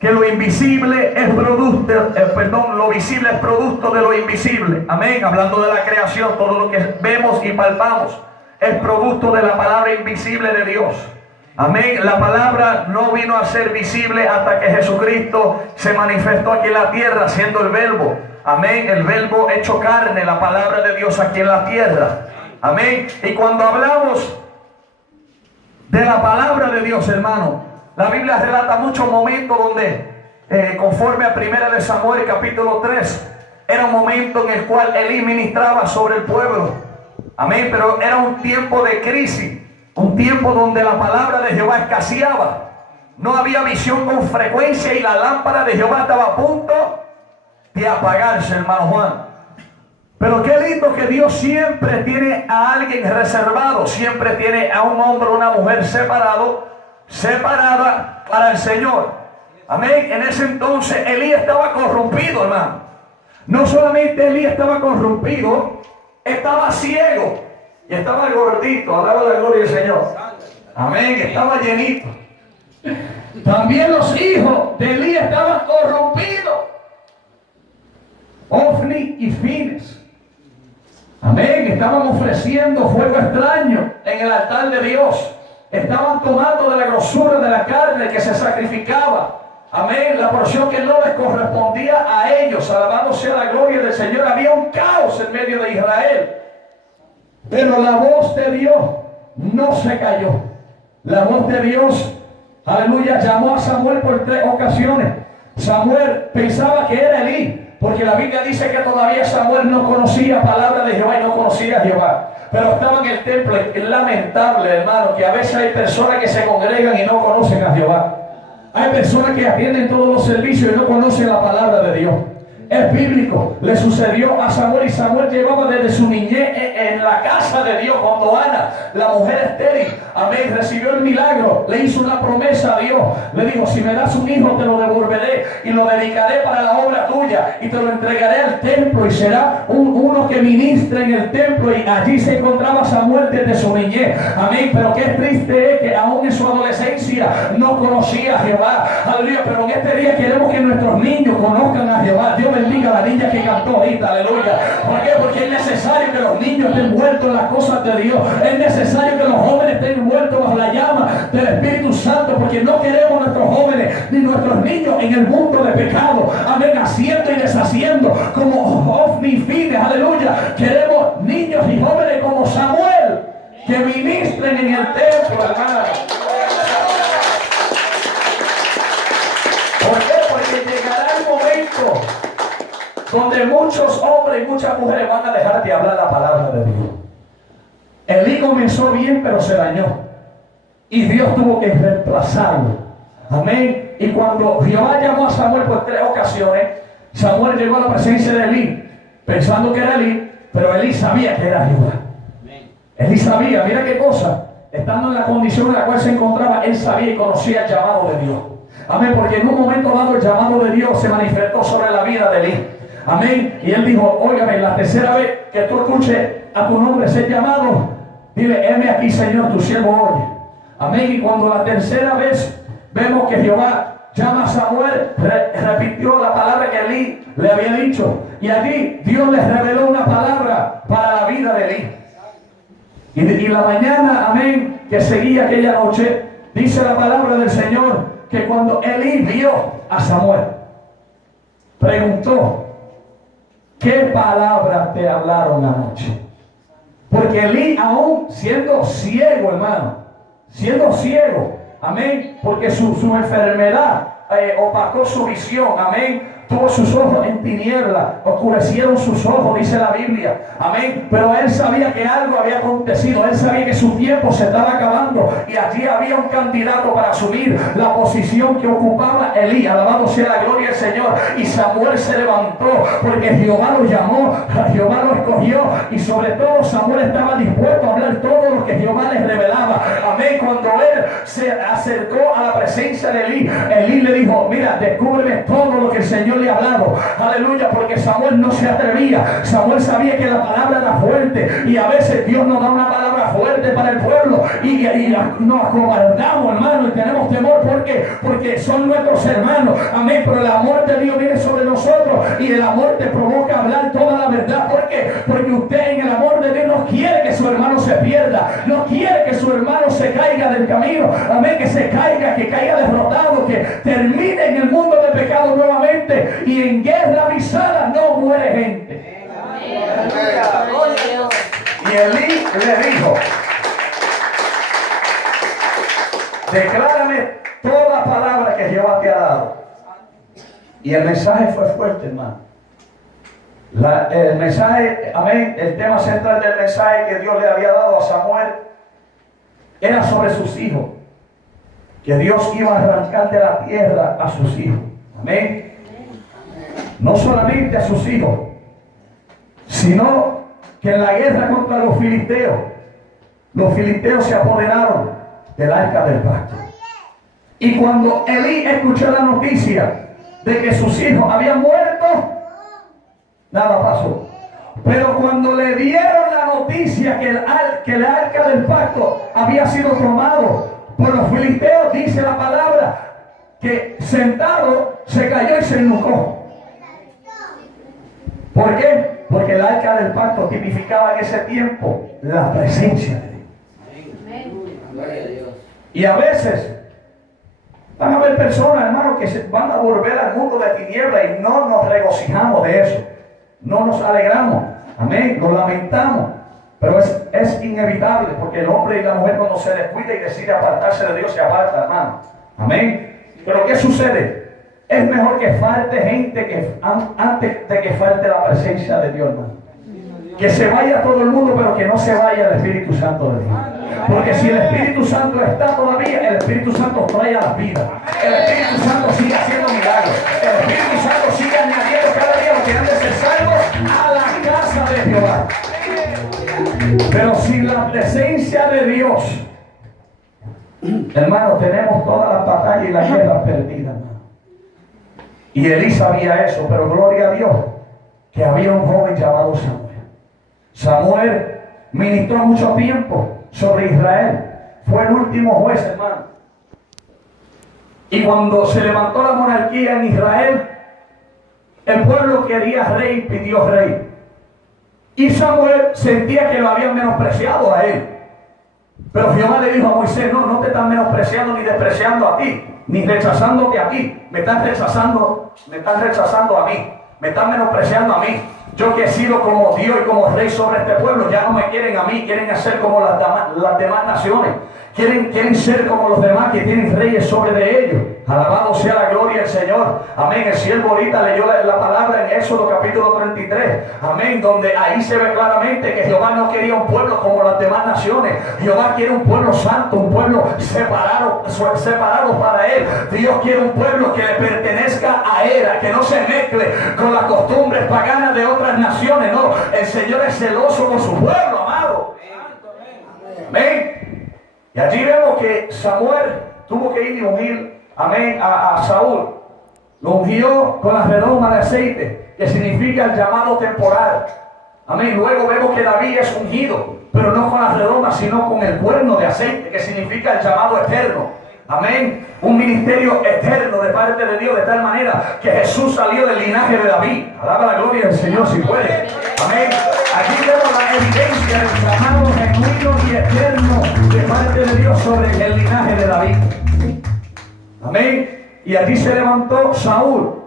que lo invisible es producto, lo visible es producto de lo invisible. Amén. Hablando de la creación, todo lo que vemos y palpamos es producto de la palabra invisible de Dios. Amén. La palabra no vino a ser visible hasta que Jesucristo se manifestó aquí en la tierra, siendo el verbo. Amén. El verbo hecho carne, la palabra de Dios aquí en la tierra. Amén. Y cuando hablamos de la palabra de Dios, hermano, la Biblia relata muchos momentos donde, conforme a 1 de Samuel capítulo 3, era un momento en el cual Elí ministraba sobre el pueblo. Amén. Pero era un tiempo de crisis. Un tiempo donde la palabra de Jehová escaseaba. No había visión con frecuencia y la lámpara de Jehová estaba a punto de apagarse, hermano Juan. Pero qué lindo que Dios siempre tiene a alguien reservado. Siempre tiene a un hombre o una mujer separada para el Señor. Amén. En ese entonces Elí estaba corrompido, hermano. No solamente Elí estaba corrompido, estaba ciego. Y estaba gordito, alaba la gloria del Señor. Amén, estaba llenito. También los hijos de Elí estaban corrompidos. Ofni y Fines. Amén, estaban ofreciendo fuego extraño en el altar de Dios. Estaban tomando de la grosura de la carne que se sacrificaba. Amén, la porción que no les correspondía a ellos. Alabado sea la gloria del Señor. Había un caos en medio de Israel. Pero la voz de Dios no se cayó. La voz de Dios, aleluya, llamó a Samuel por 3 ocasiones. Samuel pensaba que era Elí, porque la Biblia dice que todavía Samuel no conocía palabra de Jehová y no conocía a Jehová. Pero estaba en el templo. Es lamentable, hermano, que a veces hay personas que se congregan y no conocen a Jehová. Hay personas que atienden todos los servicios y no conocen la palabra de Dios. Es bíblico. Le sucedió a Samuel, y Samuel llevaba desde su niñez en la casa de Dios. Cuando Ana, la mujer estéril, amén, recibió el milagro, le hizo una promesa a Dios. Le dijo: si me das un hijo, te lo devolveré y lo dedicaré para la obra tuya y te lo entregaré al templo, y será uno que ministre en el templo. Y allí se encontraba Samuel desde su niñez. Amén. Pero qué triste es que aún en su adolescencia no conocía a Jehová. Aleluya. Pero en este día queremos que nuestros niños conozcan a Jehová. Dios bendiga a la niña que cantó ahorita, aleluya. ¿Por qué? Porque es necesario que los niños estén envueltos en las cosas de Dios. Es necesario que los jóvenes estén envueltos bajo la llama del Espíritu Santo, porque no queremos nuestros jóvenes ni nuestros niños en el mundo de pecado, amén, haciendo y deshaciendo como Ofni y Fines, aleluya. Queremos niños y jóvenes como Samuel, que ministren en el templo, hermano. ¿Por qué? Porque llegará el momento donde muchos hombres y muchas mujeres van a dejar de hablar la palabra de Dios. Elí comenzó bien, pero se dañó, y Dios tuvo que reemplazarlo. Amén. Y cuando Jehová llamó a Samuel por 3 ocasiones, Samuel llegó a la presencia de Elí pensando que era Elí, pero Elí sabía que era Jehová. Elí sabía, mira qué cosa, estando en la condición en la cual se encontraba, él sabía y conocía el llamado de Dios. Amén, porque en un momento dado el llamado de Dios se manifestó sobre la vida de Elí. Amén. Y él dijo: óigame, la tercera vez que tú escuches a tu nombre ser llamado, dile: heme aquí, Señor, tu siervo oye. Amén. Y cuando la tercera vez vemos que Jehová llama a Samuel, repitió la palabra que Elí le había dicho. Y allí Dios le reveló una palabra para la vida de Elí. Y la mañana, amén, que seguía aquella noche, dice la palabra del Señor que cuando Elí vio a Samuel, preguntó: ¿qué palabras te hablaron anoche? Porque Elí, aún siendo ciego, hermano, siendo ciego, amén, porque su enfermedad opacó su visión, amén, tuvo sus ojos en tinieblas, oscurecieron sus ojos, dice la Biblia, amén. Pero él sabía que algo había acontecido, él sabía que su tiempo se estaba acabando, y allí había un candidato para asumir la posición que ocupaba Elí. Alabado sea la gloria del Señor. Y Samuel se levantó porque Jehová lo llamó, Jehová lo escogió, y sobre todo Samuel estaba dispuesto a hablar todo lo que Jehová les revelaba, amén. Cuando él se acercó a la presencia de Elí, Elí le dijo, mira, descúbreme todo lo que el Señor le ha hablado. Aleluya, porque Samuel no se atrevía. Samuel sabía que la palabra era fuerte, y a veces Dios nos da una palabra fuerte para el pueblo y nos acobardamos, hermano, y tenemos temor porque son nuestros hermanos. Amén. Pero el amor de Dios viene sobre nosotros, y el amor te provoca hablar toda la verdad. ¿Por qué? Porque usted en el amor de Dios no quiere que su hermano se pierda, no quiere que su hermano se caiga del camino. Amén. Que se caiga, que caiga derrotado, que termine en el mundo de pecado nuevamente, y en guerra avisada no muere gente. Y Elí le dijo, declárame toda palabra que Jehová te ha dado. Y el mensaje fue fuerte, hermano. El mensaje, amén, el tema central del mensaje que Dios le había dado a Samuel era sobre sus hijos, que Dios iba a arrancar de la tierra a sus hijos. Amén. No solamente a sus hijos, sino que en la guerra contra los filisteos se apoderaron del arca del pacto. Y cuando Elí escuchó la noticia de que sus hijos habían muerto, nada pasó. Pero cuando le dieron la noticia que el arca del pacto había sido tomado por los filisteos, dice la palabra que sentado se cayó y se ennucó. ¿Por qué? Porque el arca del pacto tipificaba en ese tiempo la presencia de Dios. Y a veces van a haber personas, hermanos, que se van a volver al mundo de tinieblas, y no nos regocijamos de eso, no nos alegramos, amén, lo lamentamos. Pero es inevitable, porque el hombre y la mujer, cuando se descuida y decide apartarse de Dios, se aparta, hermano. Amén. Pero ¿qué sucede? Es mejor que falte gente antes de que falte la presencia de Dios, hermano. Que se vaya todo el mundo, pero que no se vaya el Espíritu Santo de Dios. Porque si el Espíritu Santo está todavía, el Espíritu Santo trae a la vida. El Espíritu Santo sigue haciendo milagros. El Espíritu Santo sigue añadiendo cada día los que han de ser salvos a la casa de Jehová. Pero sin la presencia de Dios, hermano, tenemos todas las batallas y las guerras perdidas, hermano. Y Elí sabía eso, pero gloria a Dios que había un joven llamado Samuel. Samuel ministró mucho tiempo sobre Israel. Fue el último juez, hermano. Y cuando se levantó la monarquía en Israel, el pueblo quería rey, pidió rey. Y Samuel sentía que lo habían menospreciado a él. Pero Jehová le dijo a Moisés, no te están menospreciando ni despreciando a ti, ni rechazándote a ti. Me están rechazando a mí. Me están menospreciando a mí. Yo que he sido como Dios y como rey sobre este pueblo, ya no me quieren a mí, quieren hacer como las demás naciones. Quieren ser como los demás que tienen reyes sobre de ellos. Alabado sea la gloria del Señor. Amén. El siervo ahorita leyó la palabra en Éxodo capítulo 33. Amén. Donde ahí se ve claramente que Jehová no quería un pueblo como las demás naciones. Jehová quiere un pueblo santo, un pueblo separado para Él. Dios quiere un pueblo que le pertenezca a Él, que no se mezcle con las costumbres paganas de otras naciones. No, el Señor es celoso con su pueblo, amado. Amén. Y allí vemos que Samuel tuvo que ir y ungir, amén, a Saúl. Lo ungió con la redoma de aceite, que significa el llamado temporal. Amén. Luego vemos que David es ungido, pero no con la redoma, sino con el cuerno de aceite, que significa el llamado eterno. Amén. Un ministerio eterno de parte de Dios, de tal manera que Jesús salió del linaje de David. Alaba la gloria del Señor si puede. Amén. Aquí vemos la evidencia del llamado genuino y eterno de parte de Dios sobre el linaje de David. Amén. Y allí se levantó Saúl.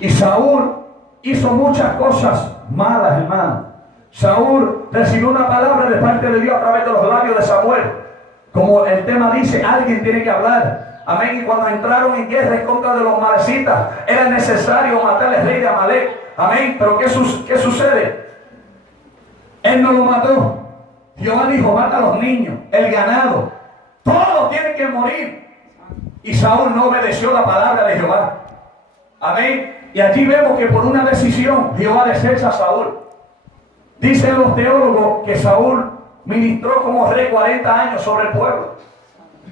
Y Saúl hizo muchas cosas malas, hermano. Saúl recibió una palabra de parte de Dios a través de los labios de Samuel. Como el tema dice, alguien tiene que hablar. Amén. Y cuando entraron en guerra en contra de los amalecitas, era necesario matar al rey de Amalek. Amén. Pero ¿qué sucede? Él no lo mató. Jehová dijo, mata a los niños, el ganado. Todos tienen que morir. Y Saúl no obedeció la palabra de Jehová. Amén. Y allí vemos que por una decisión Jehová desecha a Saúl. Dicen los teólogos que Saúl ministró como rey 40 años sobre el pueblo.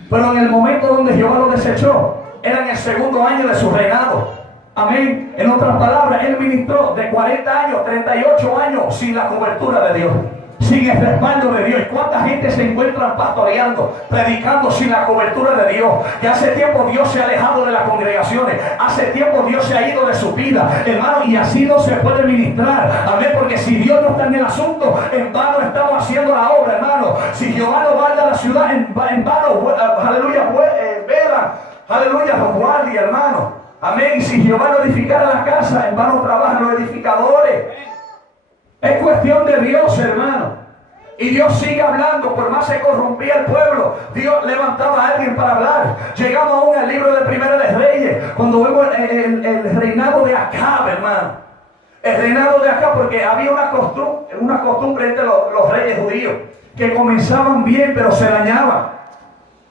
Pero en el momento donde Jehová lo desechó, era en el segundo año de su reinado. Amén. En otras palabras, él ministró de 40 años, 38 años sin la cobertura de Dios, sin el respaldo de Dios. ¿Cuánta gente se encuentra pastoreando, predicando sin la cobertura de Dios? Que hace tiempo Dios se ha alejado de las congregaciones, hace tiempo Dios se ha ido de su vida, hermano, y así no se puede ministrar. Amén, porque si Dios no está en el asunto, en vano estamos haciendo la obra, hermano. Si Jehová no guarda la ciudad, en vano, aleluya, velan, aleluya, los guardia, hermano. Amén. Y si Jehová no edificara la casa, en vano trabajan los edificadores. Es cuestión de Dios, hermano. Y Dios sigue hablando, por más se corrompía el pueblo, Dios levantaba a alguien para hablar. Llegamos aún al libro de Primera de Reyes, cuando vemos el reinado de Acab, hermano. El reinado de Acab, porque había una costumbre entre los reyes judíos, que comenzaban bien, pero se dañaban.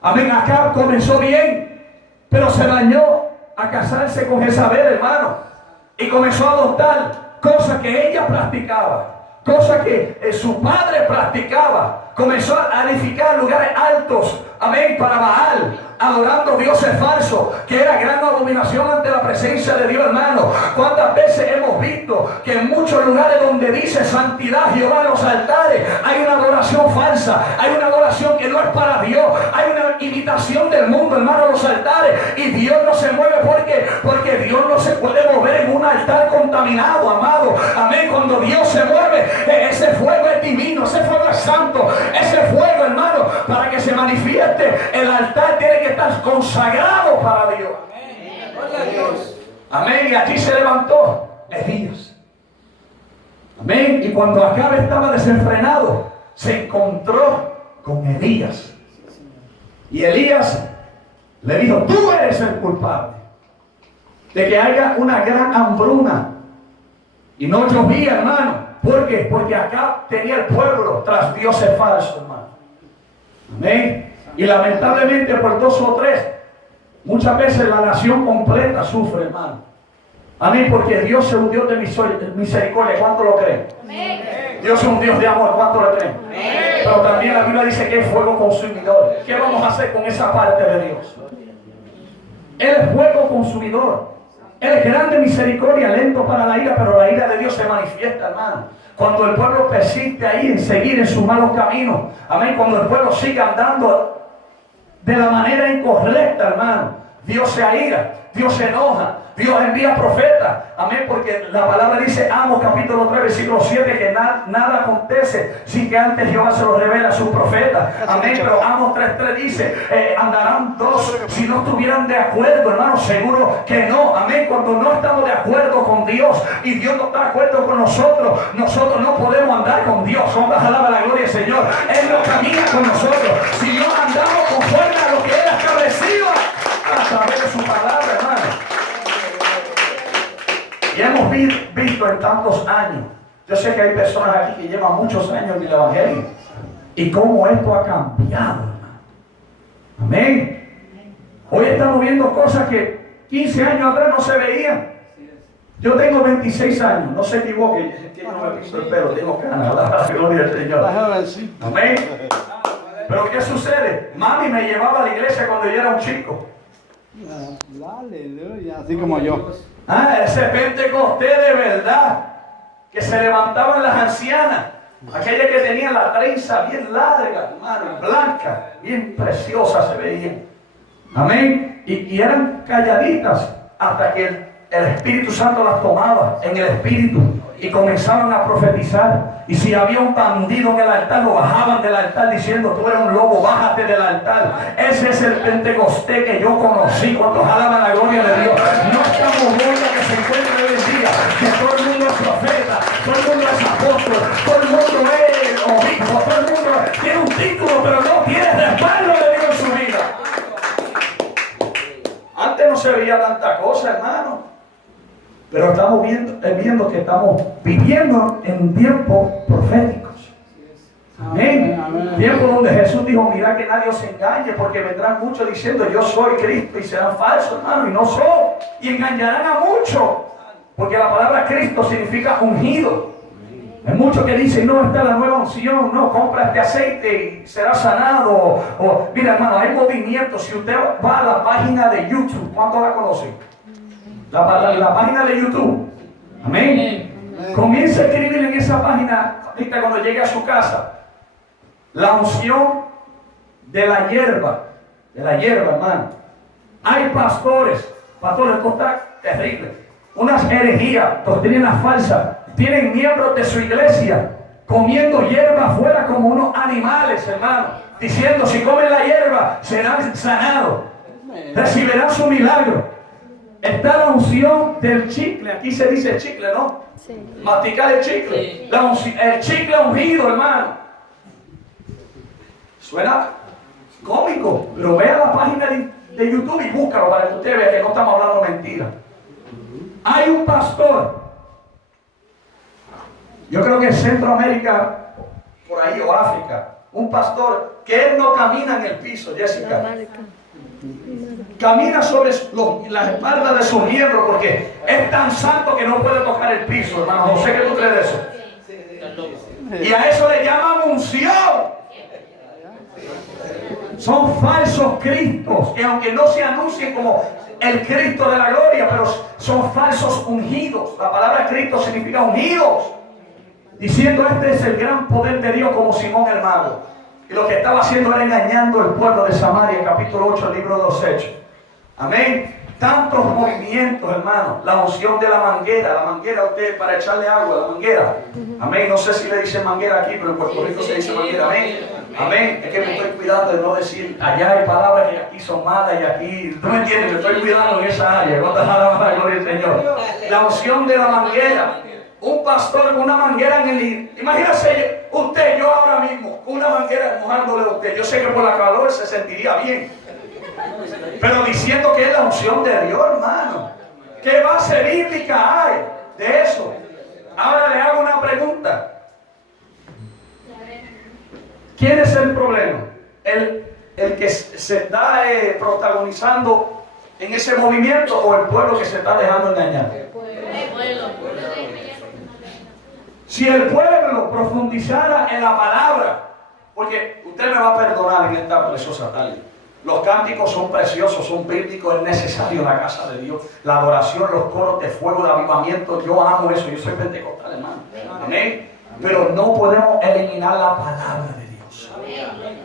Amén. Acab comenzó bien, pero se dañó a casarse con Jezabel, hermano, y comenzó a adoptar cosas que ella practicaba, cosas que su padre practicaba. Comenzó a edificar lugares altos, amén, para Baal, adorando dioses falsos, que era gran abominación ante la presencia de Dios, hermano. ¿Cuántas veces hemos visto que en muchos lugares donde dice santidad Jehová en los altares, hay una adoración falsa, hay una adoración que no es para Dios, hay una imitación del mundo, hermano, en los altares, y Dios no se mueve porque Dios no se puede mover en un altar contaminado, amado. Amén. Cuando Dios se mueve, ese fuego es divino, ese fuego es santo, ese fuego, hermano, para que se manifieste, el altar tiene que estar consagrado para Dios. Amén. Y allí se levantó Elías. Amén. Y cuando Acab estaba desenfrenado, se encontró con Elías. Y Elías le dijo: tú eres el culpable de que haya una gran hambruna y no llovía, hermano. ¿Por qué? Porque Acab tenía el pueblo tras dioses falsos, hermano. Amén. Y lamentablemente por 2 o 3, muchas veces la nación completa sufre, hermano. Amén, porque Dios es un Dios de misericordia. ¿Cuánto lo creen? Amén. Dios es un Dios de amor. ¿Cuánto lo creen? Amén. Pero también la Biblia dice que es fuego consumidor. ¿Qué vamos a hacer con esa parte de Dios? Él es fuego consumidor. Él es grande misericordia, lento para la ira, pero la ira de Dios se manifiesta, hermano. Cuando el pueblo persiste ahí en seguir en sus malos caminos. Amén. Cuando el pueblo sigue andando de la manera incorrecta, hermano, Dios se aira, Dios se enoja, Dios envía profetas. Amén, porque la palabra dice, Amos capítulo 3, versículo 7, que nada acontece sin que antes Jehová se lo revele a sus profetas. Amén, pero Amos 3:3 dice, andarán dos si no estuvieran de acuerdo, hermano, seguro que no. Amén, cuando no estamos de acuerdo con Dios y Dios no está de acuerdo con nosotros, nosotros no podemos andar con Dios. Alaba la gloria del Señor. Él no camina con nosotros. Si no andamos conforme a lo que Él ha establecido a través de su palabra, hermano. Y hemos visto en tantos años, yo sé que hay personas aquí que llevan muchos años en el Evangelio, y cómo esto ha cambiado, hermano. Amén. Hoy estamos viendo cosas que 15 años atrás no se veían. Yo tengo 26 años, no se equivoque, es que no me piso el pelo, tengo canas, la gloria del Señor. Amén. Pero ¿qué sucede? Mami me llevaba a la iglesia cuando yo era un chico. Aleluya, así como yo. Ese Pentecostés de verdad, que se levantaban las ancianas, aquellas que tenían la trenza bien larga, hermano, blanca, bien preciosa se veían. Amén. Y eran calladitas hasta que el Espíritu Santo las tomaba en el Espíritu y comenzaban a profetizar. Y si había un bandido en el altar, lo bajaban del altar diciendo, tú eres un lobo, bájate del altar. Ese es el Pentecostés que yo conocí. Cuando alaban la gloria de Dios. No estamos viendo que se encuentra hoy en día, que todo el mundo es profeta, todo el mundo es apóstol, todo el mundo es obispo, todo el mundo tiene un título, pero no tiene respaldo de Dios en su vida. Antes no se veía tanta cosa, hermano. Pero estamos viendo que estamos viviendo en tiempos proféticos. Amén. Tiempo donde Jesús dijo, mira que nadie os engañe, porque vendrán muchos diciendo, yo soy Cristo, y serán falsos, hermano, y no son. Y engañarán a muchos. Porque la palabra Cristo significa ungido. Hay muchos que dicen, no, esta es la nueva unción, no, compra este aceite y será sanado. Mira, hermano, hay movimientos. Si usted va a la página de YouTube, ¿cuántos la conocen? La página de YouTube. Amén. Comienza a escribir en esa página, ahorita cuando llegue a su casa, la unción de la hierba, hermano. Hay pastores, esto está terrible. Unas herejías, doctrinas falsas. Tienen miembros de su iglesia comiendo hierba afuera como unos animales, hermano. Diciendo, si comen la hierba, serán sanados. Recibirán su milagro. Está la unción del chicle. Aquí se dice chicle, ¿no? Sí. Masticar el chicle. Sí. El chicle ungido, hermano. Suena cómico, pero vea la página de YouTube y búscalo para que usted vea que no estamos hablando mentira. Hay un pastor, yo creo que en Centroamérica, por ahí, o África, un pastor que él no camina en el piso, Jessica. Camina sobre las espaldas de sus miembros porque es tan santo que no puede tocar el piso, hermano. No sé qué tú crees de eso. Y a eso le llaman unción. Son falsos cristos que aunque no se anuncien como el Cristo de la gloria, pero son falsos ungidos. La palabra Cristo significa ungidos. Diciendo, este es el gran poder de Dios, como Simón el mago. Y lo que estaba haciendo era engañando al pueblo de Samaria, capítulo 8, el libro de los Hechos. Amén. Tantos movimientos, hermano. La unción de la manguera, usted para echarle agua, la manguera. Amén. No sé si le dicen manguera aquí, pero en Puerto Rico se dice manguera. Amén. Amén. Es que me estoy cuidando de no decir, allá hay palabras que aquí son malas y aquí, ¿tú me entiendes? Me estoy cuidando en esa área. ¿Cuántas palabras para la gloria del Señor? La unción de la manguera. Un pastor con una manguera en el... Imagínese usted, yo ahora mismo, una manguera mojándole a usted. Yo sé que por la calor se sentiría bien. Pero diciendo que es la unción de Dios, hermano. ¿Qué base bíblica hay de eso? Ahora le hago una pregunta. ¿Quién es el problema? ¿El que se está protagonizando en ese movimiento o el pueblo que se está dejando engañar? El pueblo. Si el pueblo profundizara en la palabra, porque usted me va a perdonar en esta preciosa tarde, los cánticos son preciosos, son bíblicos, es necesario en la casa de Dios, la adoración, los coros de fuego, el avivamiento, yo amo eso, yo soy pentecostal, hermano, amén, pero no podemos eliminar la palabra de Dios,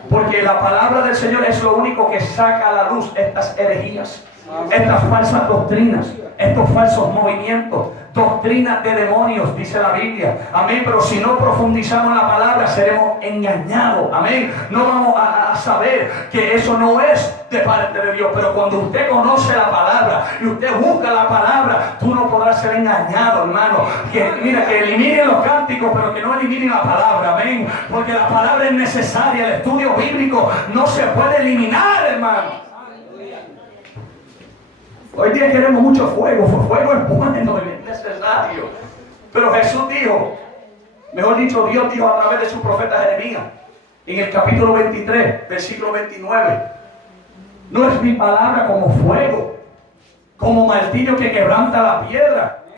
porque la palabra del Señor es lo único que saca a la luz estas herejías, estas falsas doctrinas, estos falsos movimientos, doctrinas de demonios, dice la Biblia. Amén. Pero si no profundizamos en la palabra, seremos engañados. Amén. No vamos a saber que eso no es de parte de Dios. Pero cuando usted conoce la palabra y usted busca la palabra, tú no podrás ser engañado, hermano. Mira, que eliminen los cánticos, pero que no eliminen la palabra. Amén. Porque la palabra es necesaria. El estudio bíblico no se puede eliminar, hermano. Hoy día queremos mucho fuego. Fuego es bueno, es necesario. Pero Jesús dijo, mejor dicho, Dios dijo a través de su profeta Jeremías, en el capítulo 23, versículo 29, no es mi palabra como fuego, como martillo que quebranta la piedra.